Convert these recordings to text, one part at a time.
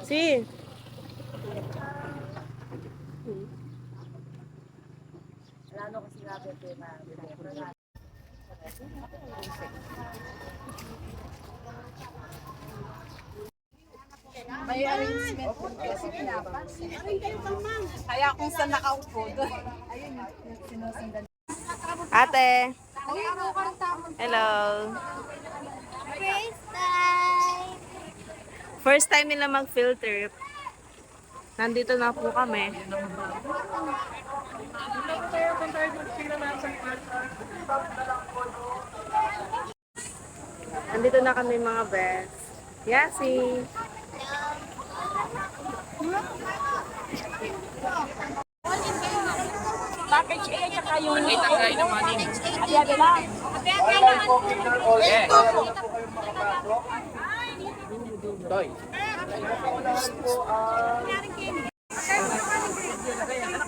Si. Lalo kasi natin na may arrangement po kasi pinapansin. Kaya kung saan nakaupo doon. Ayun yung sinusundan. Ate. Hello. First time. First time nila mag-field trip. Nandito na po kami. Nandito na kami mga best. Yasi. Package A at saka yung Aliaga lang.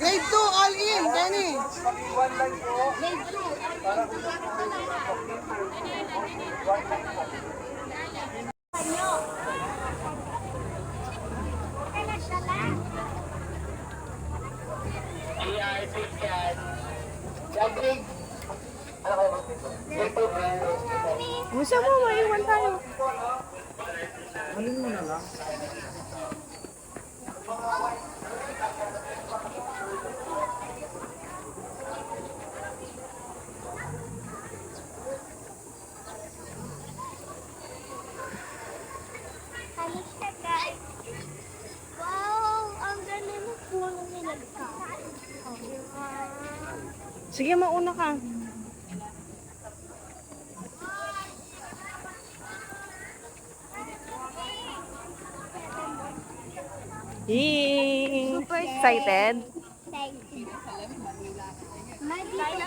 Grade 2, all in, Danny. Gusto mo, maiwan tayo. Ano siya, guys? Wow, ang ganda ng puno nilagka. Sige, mauna ka. Yee! Super excited? Dito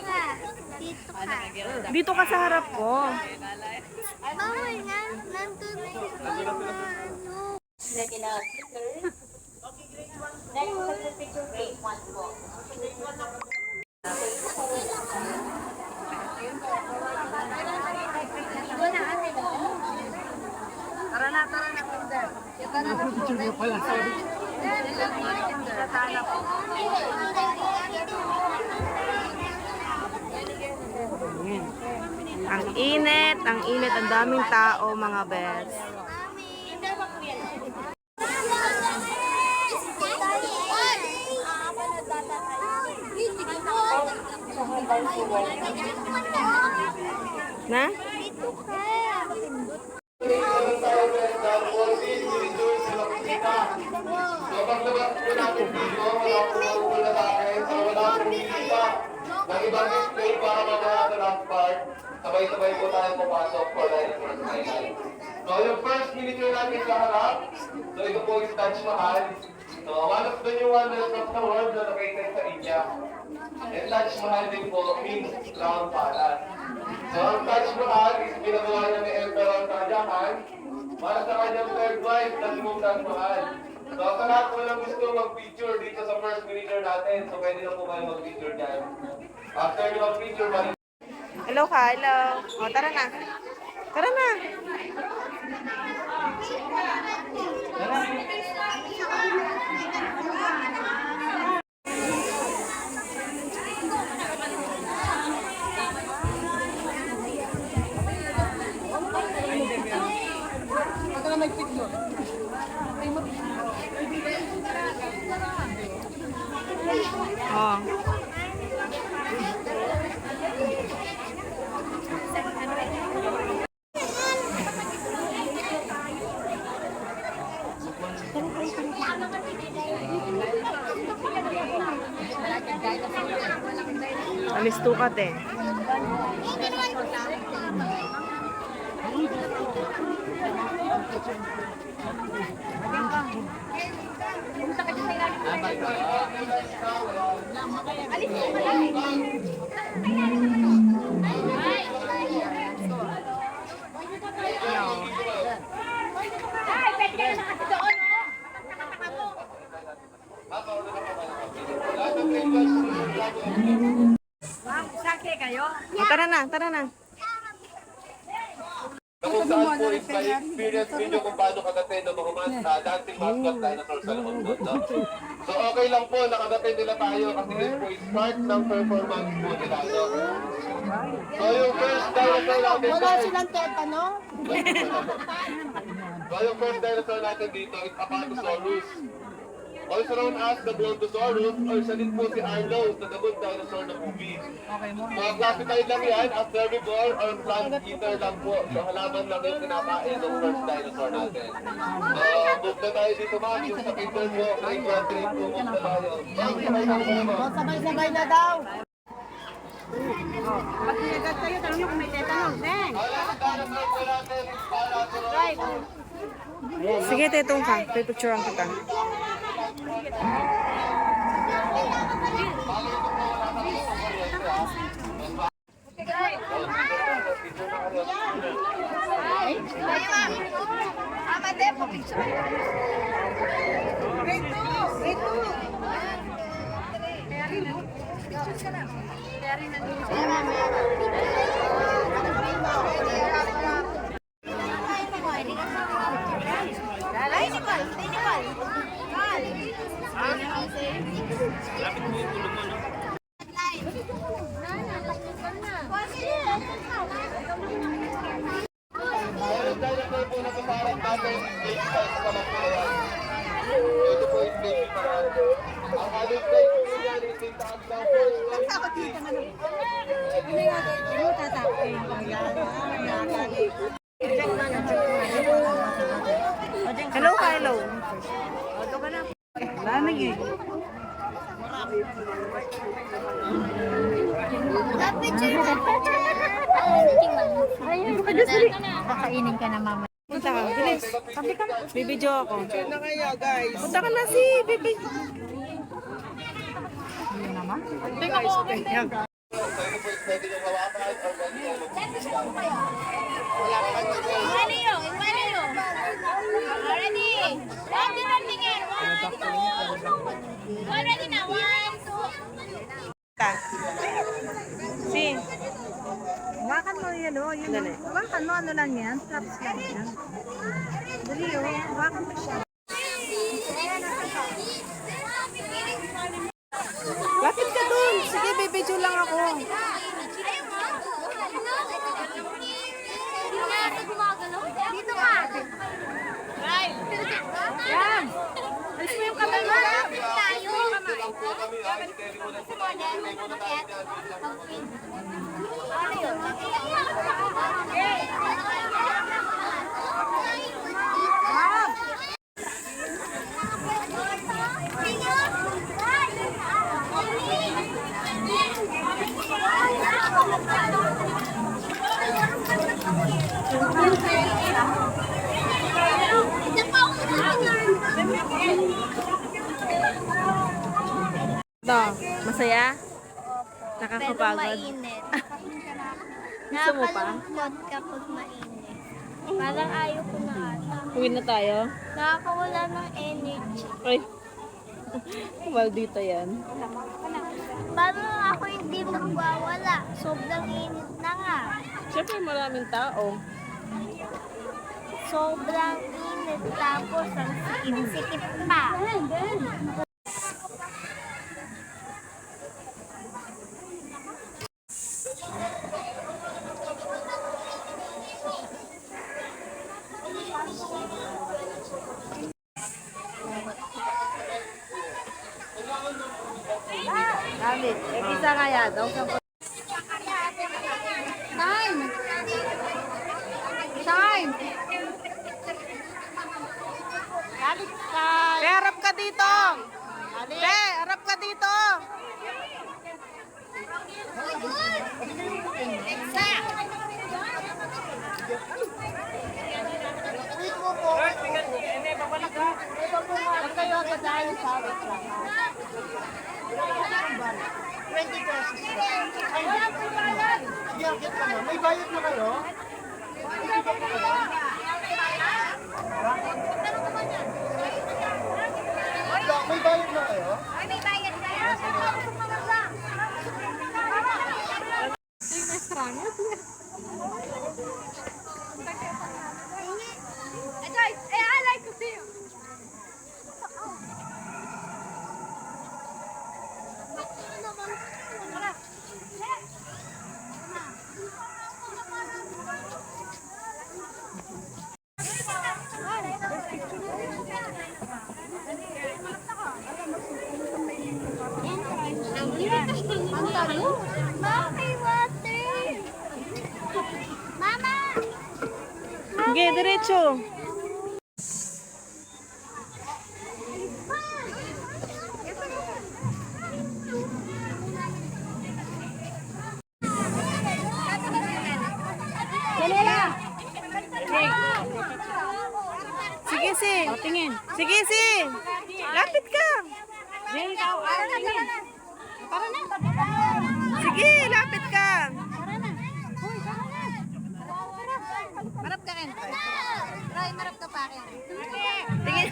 ka. Dito ka. Dito ka sa harap ko. Bawal nga. Nandun yung ano. Tara na, Kinder. Tara na po. Tara po. Ang init, ang daming tao mga best. Na? Dito ka. Paglabas po natin dito, wala po na tayo, wala po dito. Ng ibang display para mamaya sa last part, sabay-sabay po tayo pumasok for the first highlight. So yung first miniature natin sa harap, so ito po yung Taj Mahal. So one of the new wonders of the world na located sa India. And Taj Mahal din po means round palace. So ang Taj Mahal is pinagawa niya ni Emperor Shah Jahan para sa kanyang third wife na si Mumtaz Mahal. So sa lahat po lang gusto mag-picture dito sa first miniature natin, so pwede na po kayo mag-picture dyan. After nyo mag-picture, Hello ka, hello. O, tara na. Tara na. Oh. Alis tukat eh. Sake kayo? O, tara na, tara na. saan po is may experience ninyo kung paano kagatin ng mga dancing mascot dinosaur sa Lumumbot. No? So okay lang po, nakagatin nila tayo kasi this po is part ng performance po nila. No? So yung first dinosaur natin Wala silang tetano. So yung first dinosaur natin dito is Apatosaurus. Also known as the Brontosaurus or siya din po si Arlo sa The Good Dinosaur na movie. Mga classified lang yan as herbivore or plant eater lang po. So halaman lang yung kinakain ng first dinosaur natin. Move na tayo dito ma'am, yung sa picture mo, kay Country, move na tayo. Sabay-sabay na daw. Pag nagad kayo, tanong nyo kung may tetanong. Neng! Ang dinosaur po natin is Spinosaurus. Sige, tetong ka. Pipicturean kita. Ang dinosaur po na kaparang natin is big size pa lang po yan. Ito po is baby pa lang. Ang adult size po yan is 8 lang po. Hello, hello. Lamig eh. Kakainin ka na mama. Punta ka, bilis. Sabi ka na. Bibidyo ako. Na kaya guys. Punta ka na si Bibi. So ito po is pwede nyo hawakan or pwede nyo Igualio, igualio. Already. Ready, running in. 1, 2. Already na. 1, 2. Si. Hawakan mo yan, oh. Yun, Dali. hawakan mo, ano lang yan? Straps lang yan. Dali, oh. Hawakan mo siya. Lapit ka dun. Sige, bibidyo lang ako. Dito ka. Right. Yan! Alis mo yung kamay mo. Tayo. lang po kami. Carry mo na po tayo. Carry mo na tayo dyan. Ano yun? No, masaya? Pero Nakakapagod? mainit. Gusto mo pa? Nakakalungkot kapag mainit. Parang ayaw ko na ata. Uwi na tayo? Nakakawala ng energy. Ay. Maldita yan. Parang ako hindi magwawala. Sobrang init na nga. Siyempre maraming tao. Sobrang init. Tapos ang sikip-sikip pa. Gamit. Isa nga yan. Time! Time! Pe, harap ka dito! Pe, harap ka dito! Kayo ako dahil sa awit lang. 20 pesos. Yakit ka na. May bayad na kayo? May bayad na kayo? May bayad kayo. Mama, may water. Mama! Sige, diretso. Sige, si. Tingin. Sige, si. Lapit ka. Sige, lapit ka. Marap ka rin. Try, marap ka pa rin. Tingin.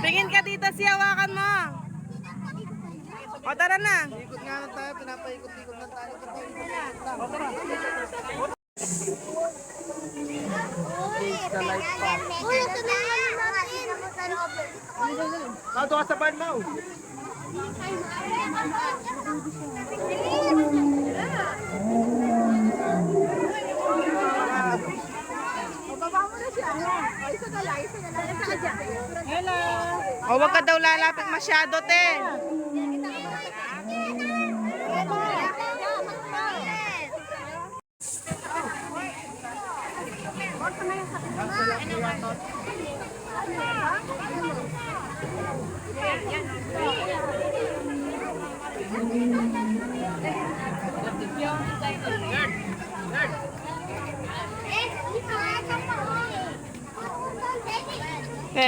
Tingin ka dito, si hawakan mo. O, tara na. Ikot nga lang tayo, pinapaikot-ikot lang tayo. Uy, ito na yung natin. Mato ka sa van mo. O, wag ka daw lalapit masyado, te. Te.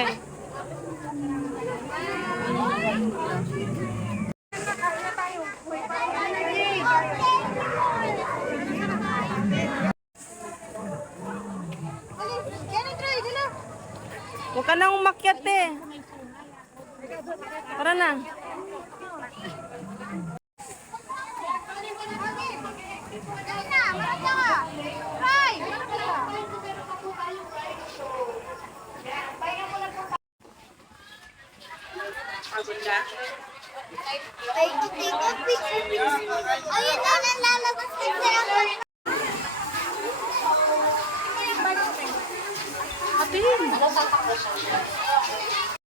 Huwag ka nang umakyat, te. Tara na. Pagod ka? Ay, take a picture, please. Ayun na, nalalabas ka sa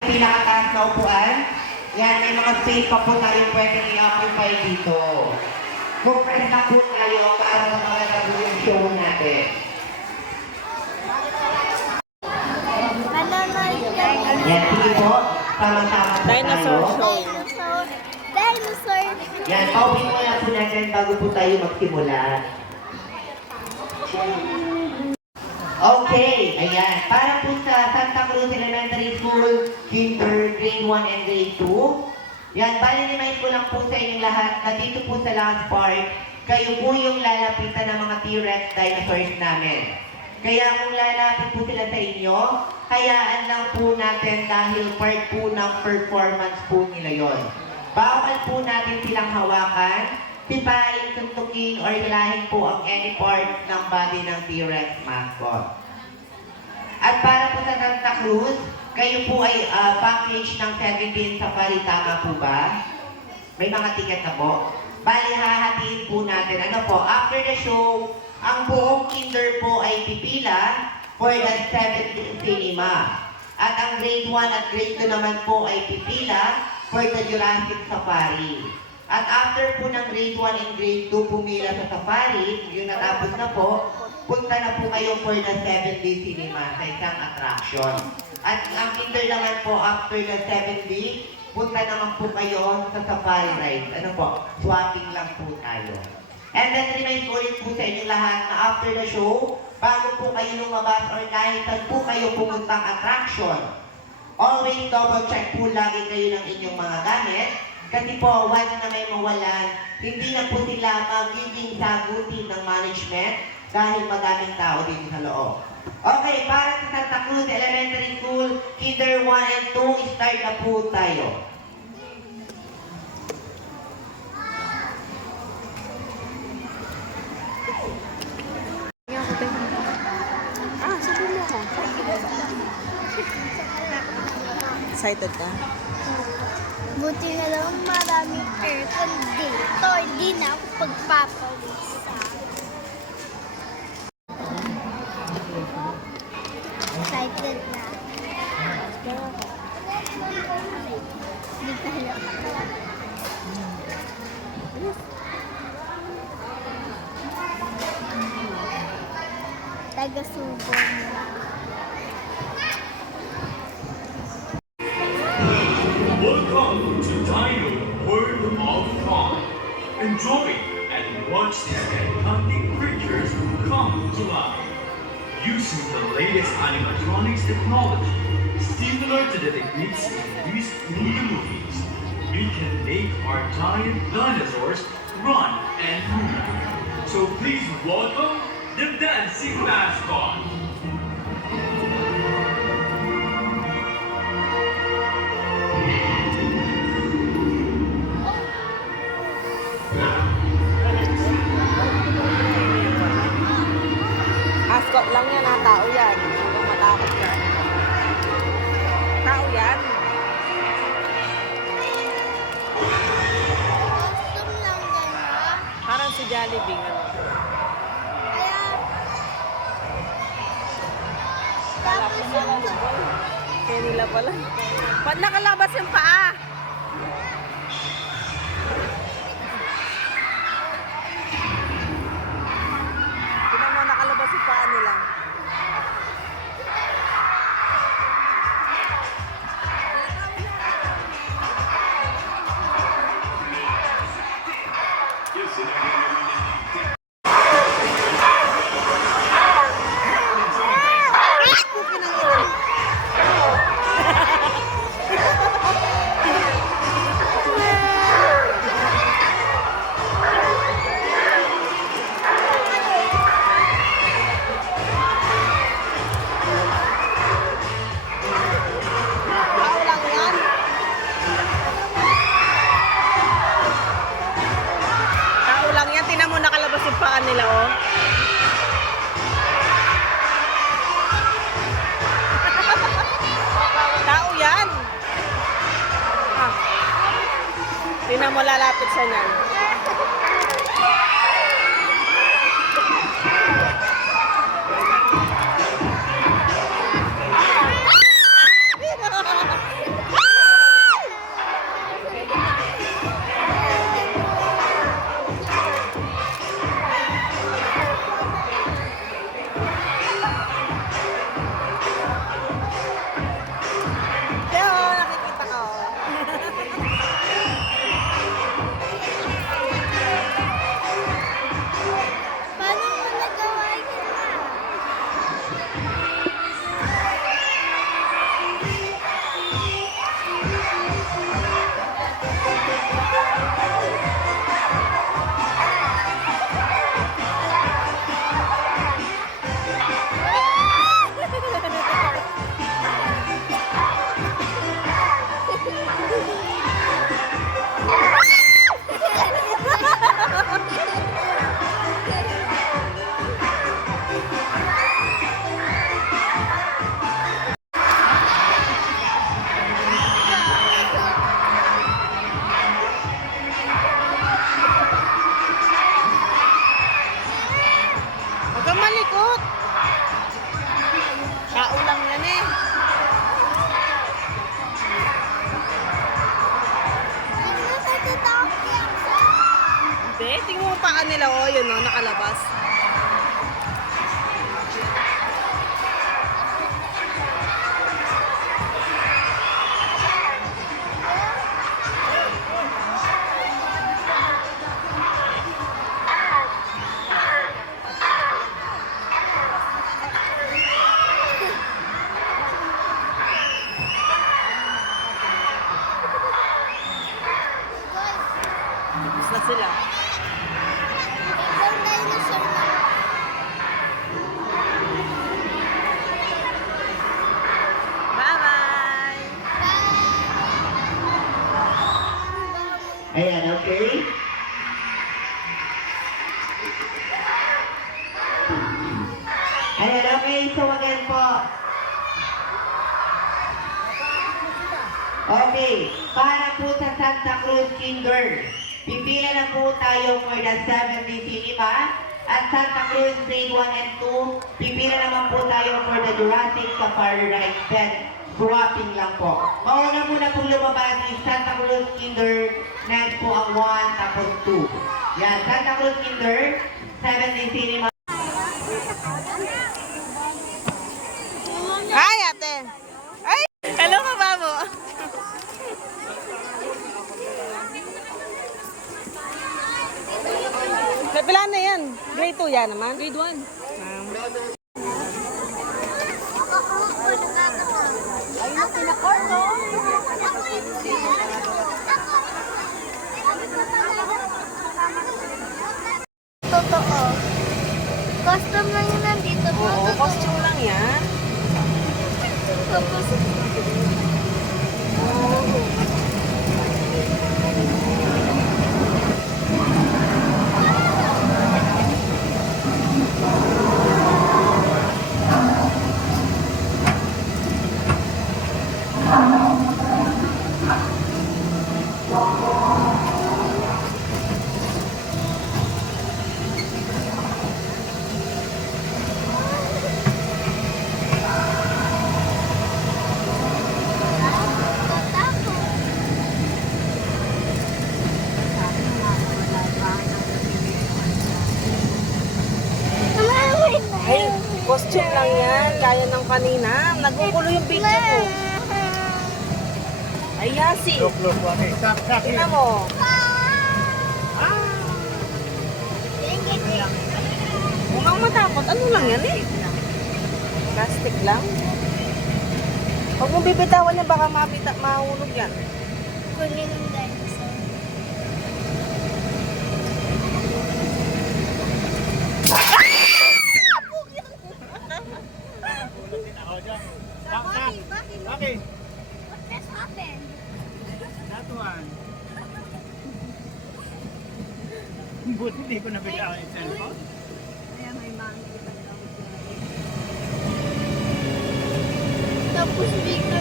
Pinakataas na upuan. Yan, may mga space pa po tayo pwedeng i-occupy dito. Compress na po tayo para sa mga nagawin show natin. Yan, sige po. Tama-tama po Dinosaur tayo. show. Dinosaur. Yan, paupin muna po natin bago po tayo magsimula. Okay, ayan. Para po sa Santa Cruz Elementary School, Kinder, Grade 1 and Grade 2. Yan, bali-remind ko lang po sa inyong lahat na dito po sa last part, kayo po yung lalapitan ng mga T-Rex dinosaurs namin. Kaya kung lalapit po sila sa inyo, hayaan lang po natin dahil part po ng performance po nila yon. Bawal po natin silang hawakan, pipain, suntukin, or hilahin po ang any part ng body ng T-Rex mascot. At para po sa Santa Cruz, kayo po ay package ng 7-day safari, tama po ba? May mga ticket na po. Bali, hahatiin po natin. Ano po, after the show, ang buong kinder po ay pipila for the 7-day cinema. At ang grade 1 at grade 2 naman po ay pipila for the Jurassic Safari. At after po ng grade 1 and grade 2 pumila sa safari, yung natapos na po, punta na po kayo for the 7-day cinema sa isang attraction. At ang kinder naman po, after the 7-day, punta naman po kayo sa safari ride. Ano po, swapping lang po tayo. And then remind ko ulit po sa inyo lahat na after the show, bago po kayo lumabas or kahit saan po kayo pumuntang attraction, always double check po lagi kayo ng inyong mga gamit. Kasi po, once na may mawalan, hindi na po sila magiging sagutin ng management dahil madaming tao dito sa loob. Okay, para sa Santa Cruz Elementary School, Kinder 1 and 2, start na po tayo. Sabi mo ako. Excited ka? Buti na lang maraming aircon dito. Hindi na ako pagpapawisa. Excited na. Hindi ka Taga-subo mo. Welcome to Dino World of Fun. Enjoy and watch these encanting creatures come to life. Using the latest animatronics technology, similar to the techniques in these movie movies, we can make our giant dinosaurs run and move. So please welcome the dancing mascot. Mascot lang yan ha, tao yan. Huwag matakot ka. Tao yan. Costume lang yan, ha? Parang si Jollibee, ano. Kaya... Tapos yung... Kaya nila pala. Ba't nakalabas yung paa? Tignan mo, nakalabas yung paa nila. Tao lang yan. Tao lang yan. Tingnan mo, nakalabas yung paa nila, oh. Tao yan. Ah. Tingnan mo, lalapit siya niyan. Pero nakikita ko. Paano mo nagawa yun, ha? Huwag kang malikot. Tao lang yan eh. Ano natatakot yan? Hindi, tingnan mo paa nila, oh, yun, oh, nakalabas. Tapos na sila. Isang dinosaur na. Bye-bye! Ayan, okay? Ayan, okay. So again po. Okay. Para po sa Santa Cruz Kinder, pipila na po tayo for the 7D cinema. At Santa Cruz Grade 1 and 2, pipila naman po tayo for the Jurassic Safari Ride 10. Swapping lang po. Mauna muna pong lumabas si Santa Cruz Kinder na po ang 1 tapos 2. Yan, Santa Cruz Kinder, 17 Cinema. Hi, ate. Ay! Hello, kababo. Kapila na yan. Grade 2 yan naman. Grade 1. Totoo. Custom lang yun nandito. Oo, costume lang yan. Tapos, Ay, costume lang yan. Gaya ng kanina. Nagkukulo yung video ko. Ay, Yasi. Look, wate. Sak. Tingnan mo. Mukhang matakot. Ano lang yan eh? Plastic lang. Huwag mong bibitawan yan, baka mahulog yan. kunin ng dinosaur. Okay. What just happened? That one. Buti hindi ko nabitawan yung cellphone. Tapos bigla.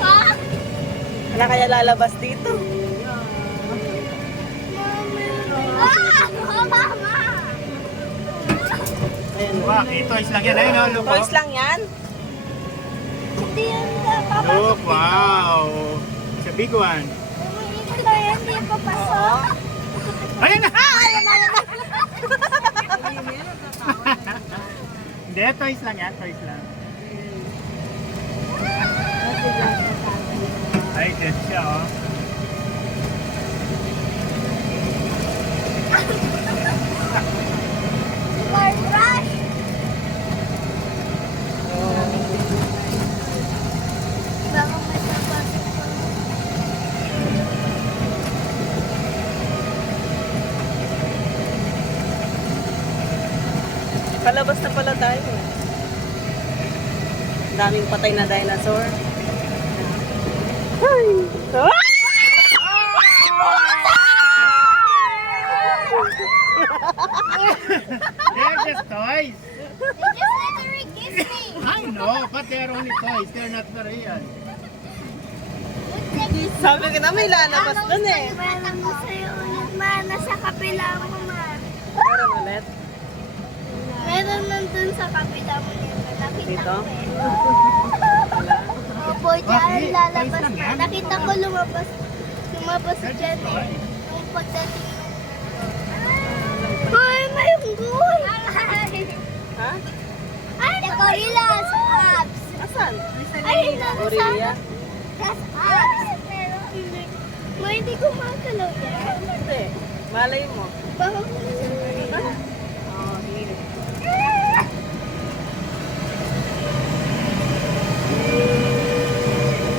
Ah! Wala kaya lalabas dito. Ah! Oh, mama! Ayun. Wow, toys lang yan. Ayun, look. Toys lang yan. Hindi yan papasok. Look, wow. It's a big one. Ito yan, hindi papasok. Ayun na! Hindi, toys lang yan. Toys lang. Ay, good siya, oh. Car crash! Baka may papasok pa. Palabas na pala tayo. Ang daming patay na dinosaur. Ay! Ah! They're just toys. They just literally kissed me. I know, but they're only toys. They're not for real. Sabi ko na may lalabas dun eh. Meron mo sa'yo ulit, ma. Nasa kapila mo, ma. Meron ulit. Meron nandun sa kapila mo yun. Nakita Dito? ko eh. Opo, dyan lalabas na. Nakita ko lumabas. Lumabas dyan eh. Nung pagdating nung... Ay, may unggoy! Ha? Ay, the gorillas! Abs! Asan? Ay, nasa... Gorilla? That's abs! Pero hindi. Ma, hindi ko makalaw yan. Hindi. Malay mo. Baka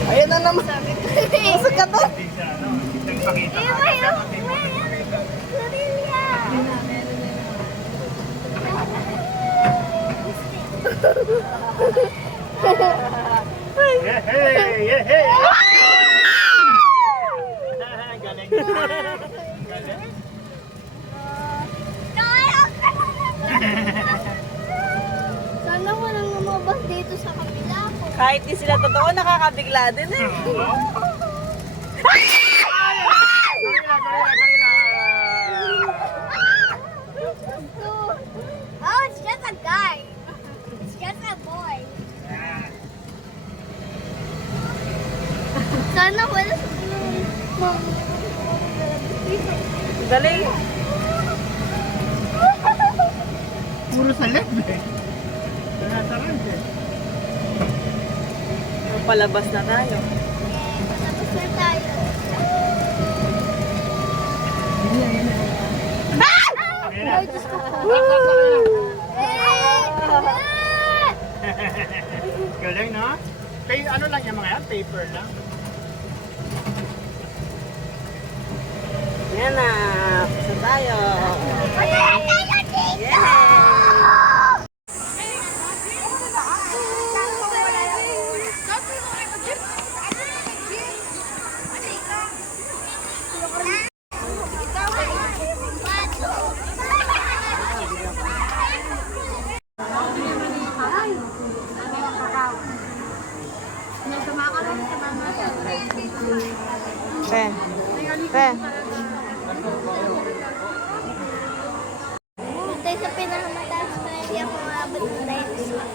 Ayun na naman. Masag ka doon. Hindi siya, ano, nagpakita Eh, ka. may gorilla! Yeah, hey, yeah, hey. Galing. Galing. Sana walang lumabas dito sa kabila ko. Kahit di sila totoo, nakakabigla din eh. Gorilla, gorilla. Oh, it's just a guy. It's just a boy. mo. Galing. Puro sa left eh. Nasa right eh. Palabas na tayo. Tapos na tayo. Ay, Diyos ko. Galing, no? Ano lang yung mga yan? Paper lang. Yan na. Pasa tayo. Yay! Pe. Pe. Tayo sa pinakamataas na hindi ako maabot ng dinosaur.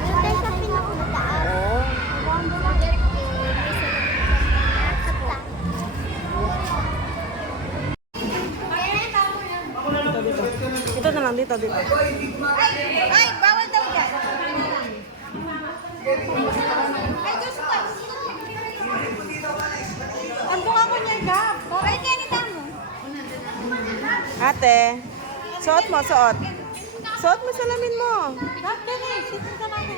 Yung tayo sa pinakamataas. Ito na lang dito. Ay, bawal daw dyan. Ay, Diyos ko. Andun ako niya, Gab. Okay, kanita mo. Ate, suot mo, suot. Suot mo salamin mo. Gab, dali. Sito ka namin.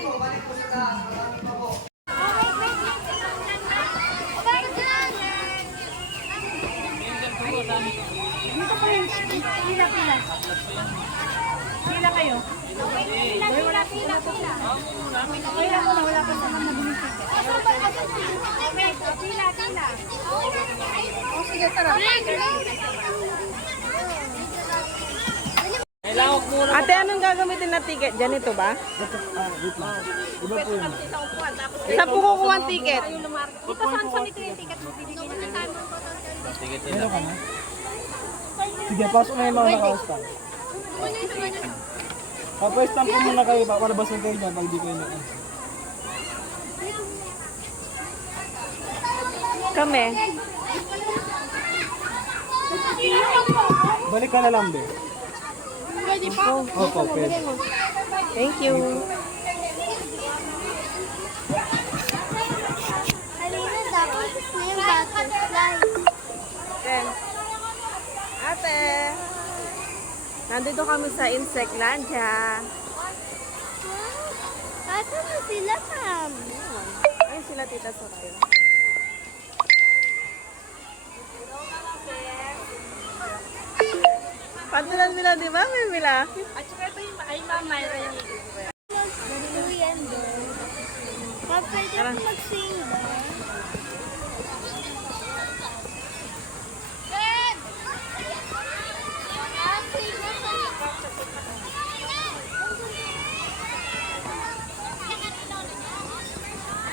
Dito pa rin. Pila. Pila kayo. Pila. Kaya mo na wala pa sa mga nabili ticket. Pila. O sige, tara. Ate, anong gagamitin na ticket? Diyan ito ba? Iba po yun. Sa po kukuha ang ticket. Dito saan sa ito yung ticket mo? Meron ka na? Sige, pasok na yung mga naka-stamp. Papa-stamp po muna kayo, palabas na kayo dyan pag di kayo na. Kami. Balik ka na lang, be. Opo, pwede. Thank you. Halina, dapat na yung butterfly. Then, ate, nandito kami sa Insectlandia. Asa na sila, ma'am? Ayun sila, Tita Sorayo. Pantulan nila, di ba? May mila. At saka ito yung ay mama yung Ganito yan doon. Pwede Tara. ako mag-sing doon.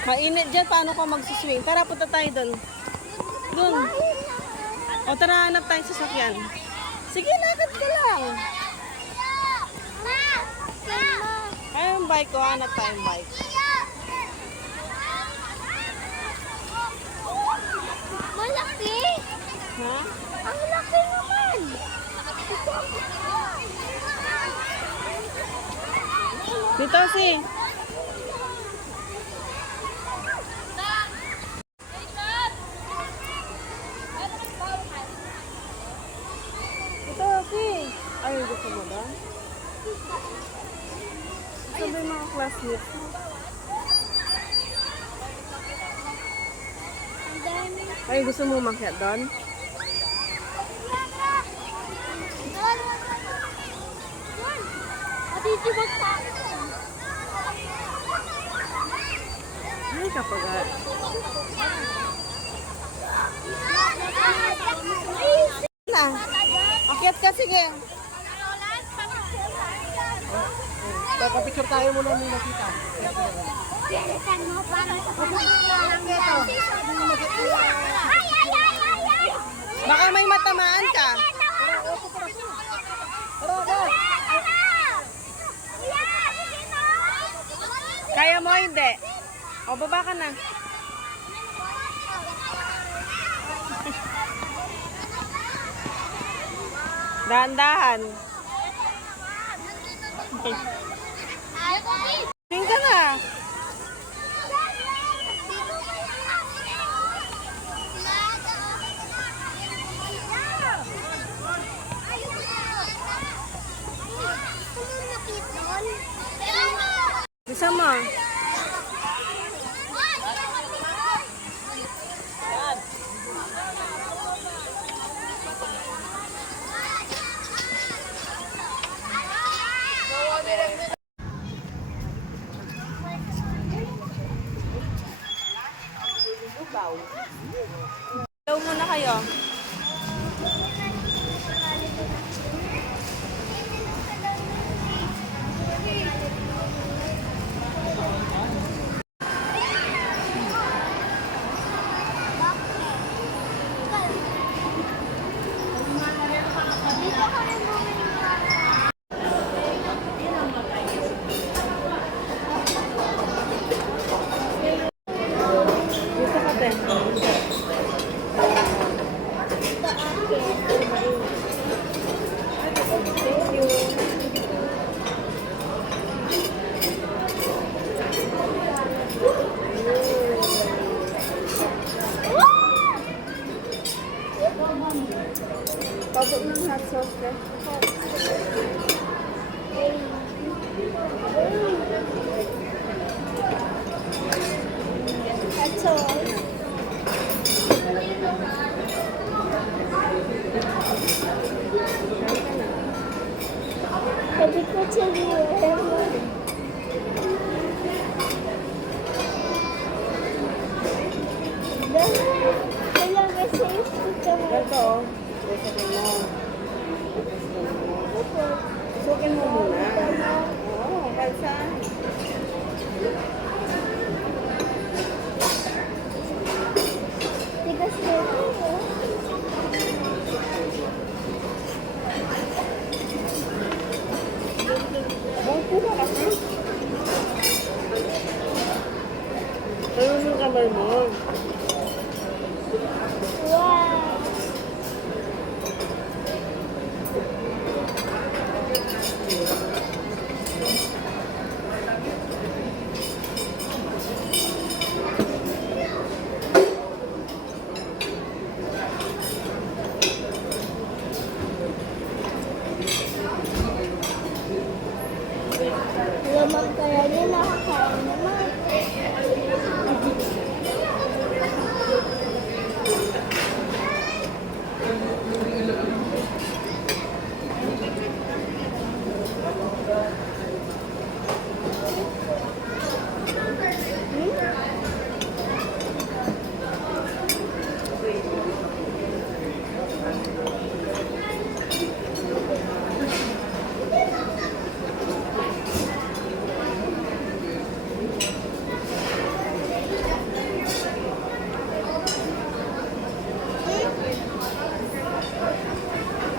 Mainit dyan. Paano ka magsuswing? Tara, punta tayo doon. Doon. O tara, hanap tayo sa sasakyan. Sige, lakad ka lang. Ay, yung bike ko. Hanap tayong bike. Malaki! Ha? Ang laki naman! Dito si. Ito si. Ay, gusto mo ba? Gusto ba yung mga classmates mo? Ang dami. Ay, gusto mo umakyat doon? Matitibag sa akin. Ay, kapag... Na. Akyat ka, sige. Picture tayo muna nung nakita. Bilisan mo para sa Ay! Baka may matamaan ka. Kaya mo, hindi. O, baba ka na. Dahan-dahan. Tingin ka na. Bisa mo. Hello muna kayo. Gusto ka din. Thank you. Pabot ng hot sauce ka. Hot sauce. Sabi ko sa'yo, kailangan safety ka mo. Ito, susukin mo. Susukin mo muna. Oo, kahit saan. Tigas nito. Bangko ka kasi. Ayun yung kamay mo. Wow! Lamang kaya niya nakakain naman.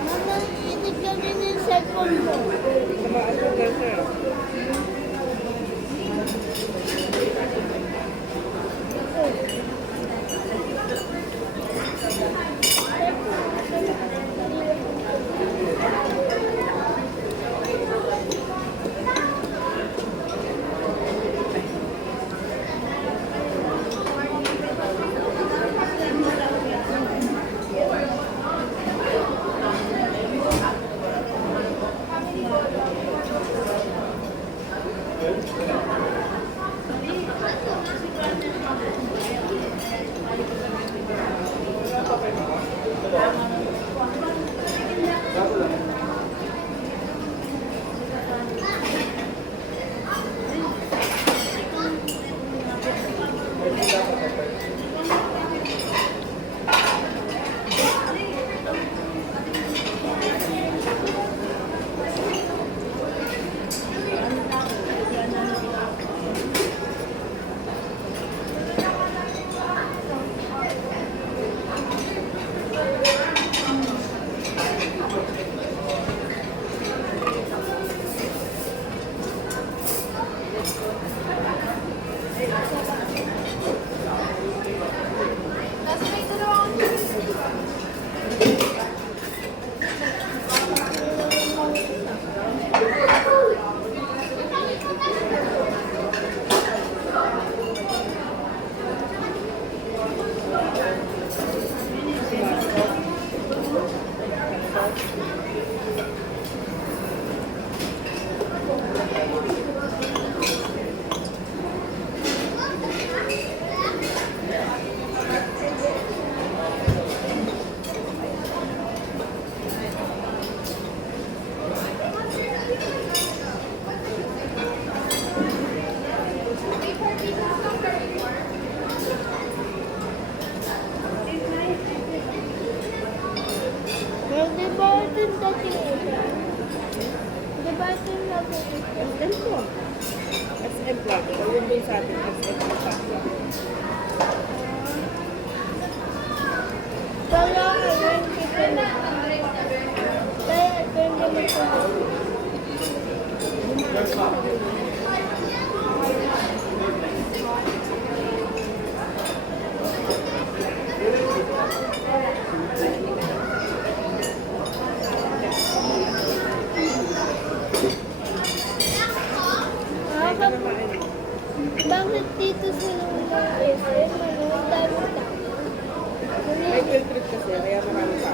Mama, inig kami ng cellphone mo. Tamaan mo lang sir. Yung dun sa atin, SF na pa. Wala ka rin, kita na. Kaya ito hindi mo ito. Bakit dito sila mga manood dami tao? May field trip kasi, kaya marami pa.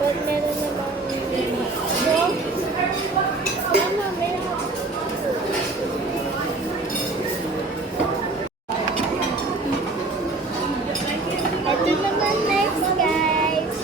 Ba't meron namang no? Tama, meron. Ito naman next, guys.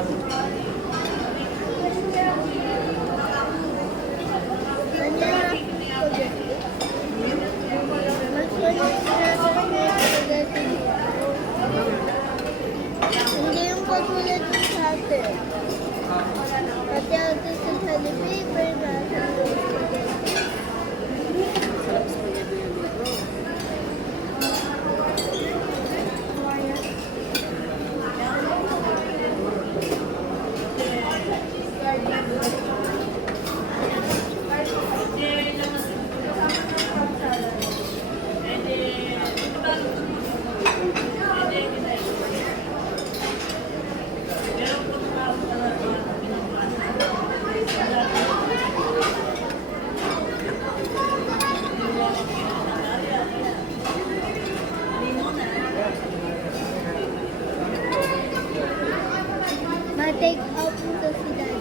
Tapos na kami. Hindi yung katulad ng sa atin. Pati ito sa Jollibee, pero nasa spaghetti. Sarap sa kanya din dito. Ma-take out mo to si Daddy.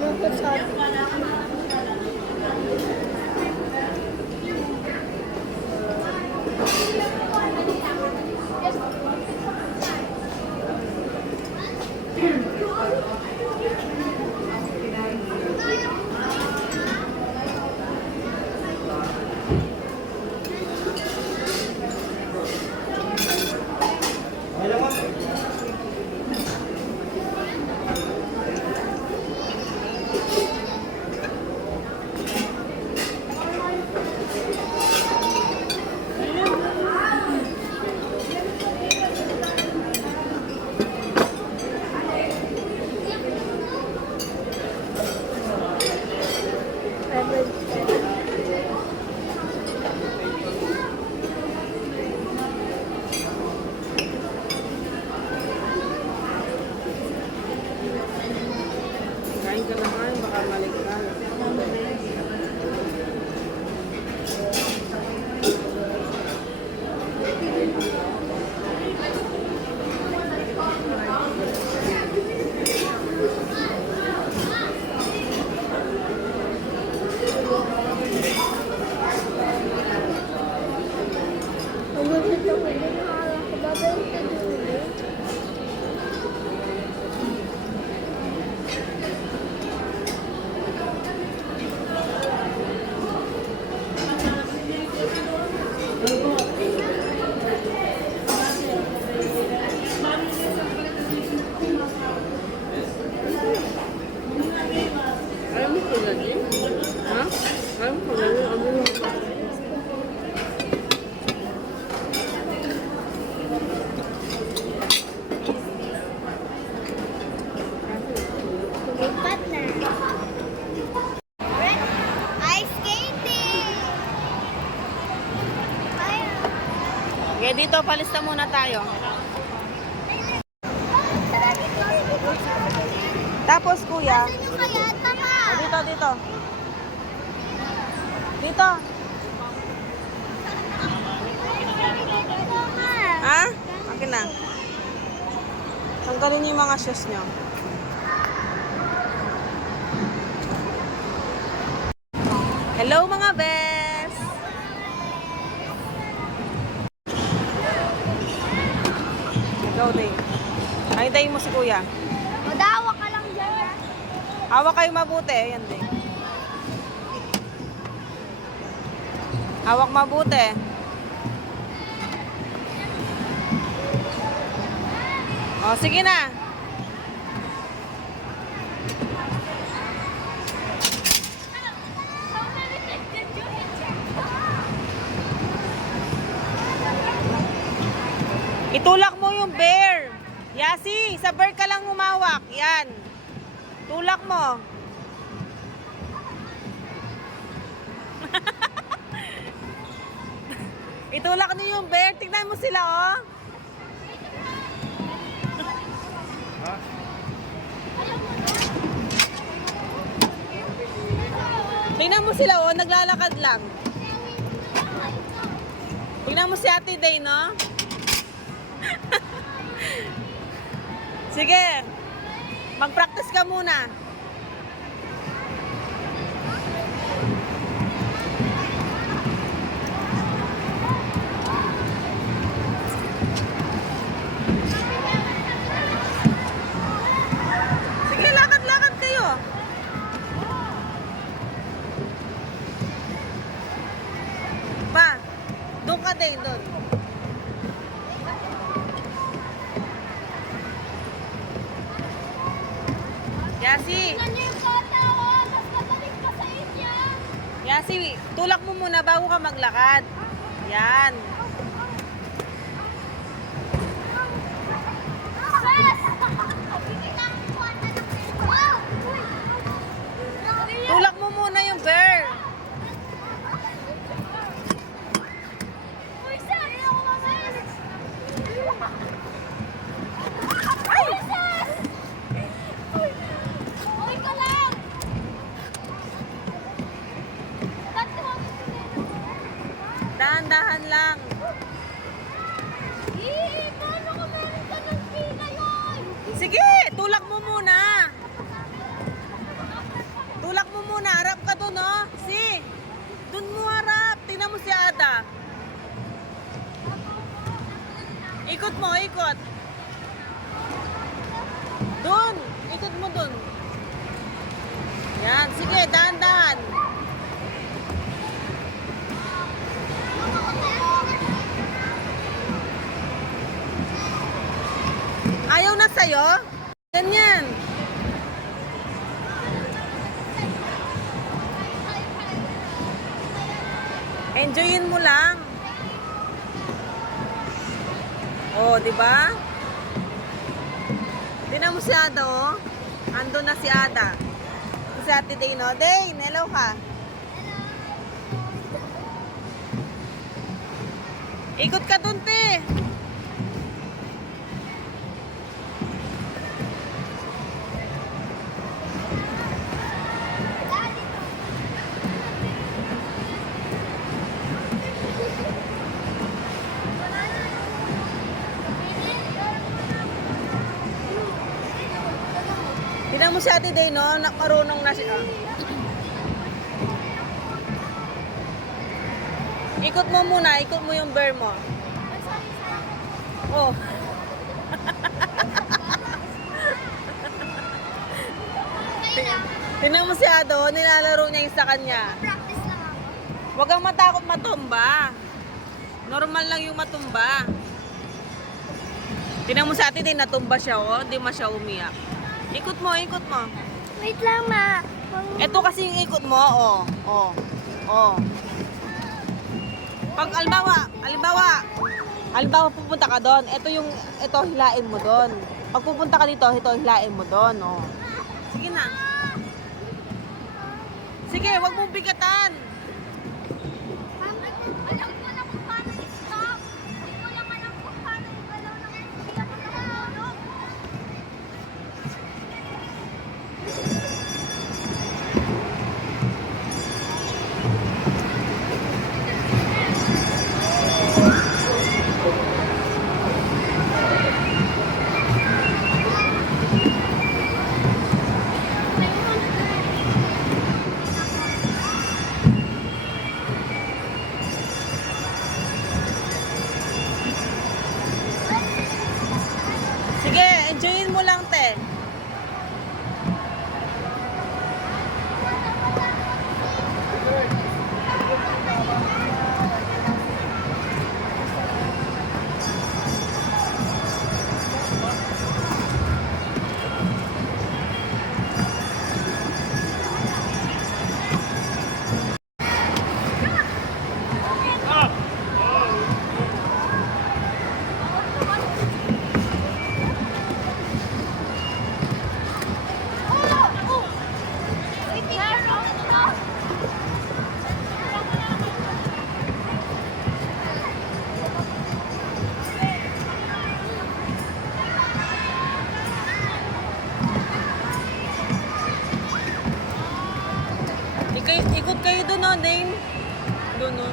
Yung kasabi. Sige, dito, palista muna tayo. Tapos, kuya. Ano kaya, tama? Dito, dito. Dito. Ha? Akin na. Tanggalin niyo yung mga shoes nyo. Hello mga bes! Go day. Hintayin mo si kuya. Madawa ka lang dyan. Hawak kayo mabuti. Ayan din. Hawak mabuti. O, sige na. Itulak mo yung bear. Yasi, sa bear ka lang humawak. Yan. Tulak mo. Itulak niyo yung bear. Tignan mo sila, oh. Tingnan mo sila, oh. Naglalakad lang. Tingnan mo si Ate Day, no? Sige. Mag-practice ka muna. Sige, lakad-lakad kayo. Pa, doon ka din, doon. Yasi, Ano yung kota, oh? Tapos kabalik ka sa inyo. Yasi, tulak mo muna bago ka maglakad. Yan. Bes! Wow! Tulak mo muna yung bear. Uy, sir! Ay! Uy, ka lang! Dahan-dahan lang. Paano ka meron ka ng pila yun? Sige, tulak mo muna. Tulak mo muna. Harap ka doon, oh. Si, doon mo harap. Tingnan mo si Ada. Ikot mo, ikot. Doon. Ikot mo doon. Yan. Sige, dahan-dahan. Ayaw na sa'yo? Ganyan. Enjoyin mo lang. Oh, di ba? Tingnan mo si Ada, oh. Ando na si Ada. Si Ate Day, no? Day, hello ka. Ikot ka dun, te. Tingnan mo si Ate Day, no? Nakarunong na siya. Ikot mo muna. Ikot mo yung bear mo. Oh. Tingnan mo si Ado. Nilalaro niya yung sa kanya. Practice lang ako. Huwag kang matakot matumba. Normal lang yung matumba. Tingnan mo si Ate Day, natumba siya, oh. Hindi mo siya umiyak. Ikot mo, ikot mo. Wait lang, ma. Ito kasi yung ikot mo, oh. Oh. Oh. Pag halimbawa pupunta ka doon, ito hilain mo doon. Pag pupunta ka dito, ito hilain mo doon, oh. Sige na. Sige, wag mong bigatan. Alam ko na kung paano i-stop. Hindi ko lang Dane. Doon, no?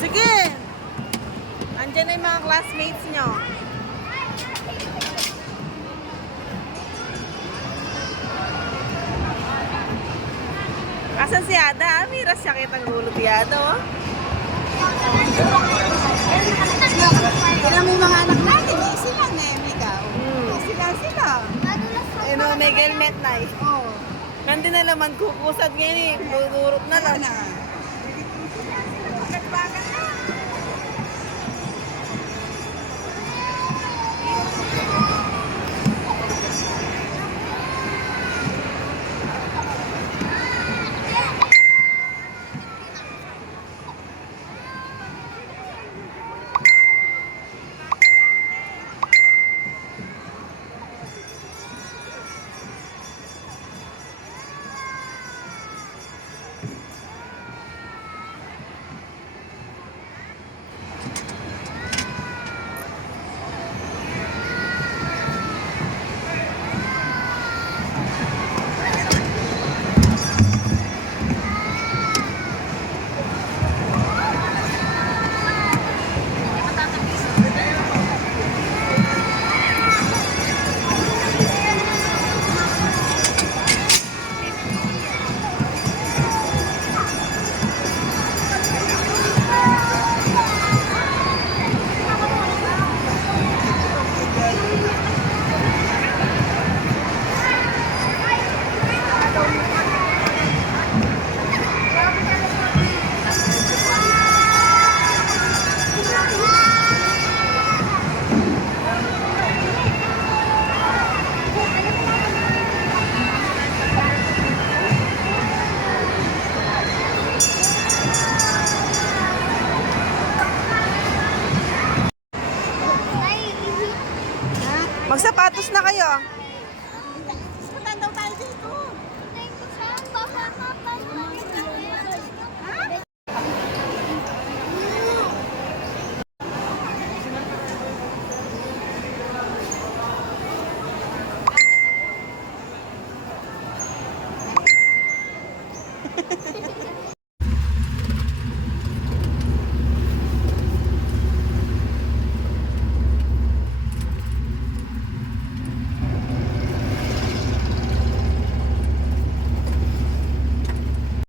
Sige! Andyan na yung mga classmates nyo. Asan si Ada? Miras siya kitang gulo ti Ada, oh. Kailan may mga anak natin, easy lang na yung ikaw. Sila. Ano, may helmet na eh. Oo. Nandun na naman kukusad ngayon eh. Budurot na lang. Magsapatos na kayo. Matandaw tayo dito. Ha?